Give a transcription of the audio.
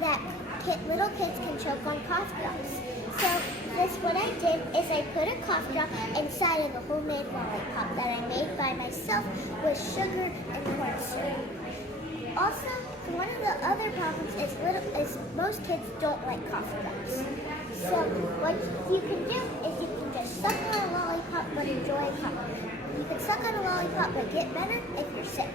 that little kids can choke on cough drops. So what I did is I put a cough drop inside of a homemade lollipop that I made by myself with sugar and corn syrup. Also, one of the other problems is most kids don't like cough drops. So what you can do is you can just suck on a lollipop but enjoy a cough. You can suck on a lollipop but get better if you're sick.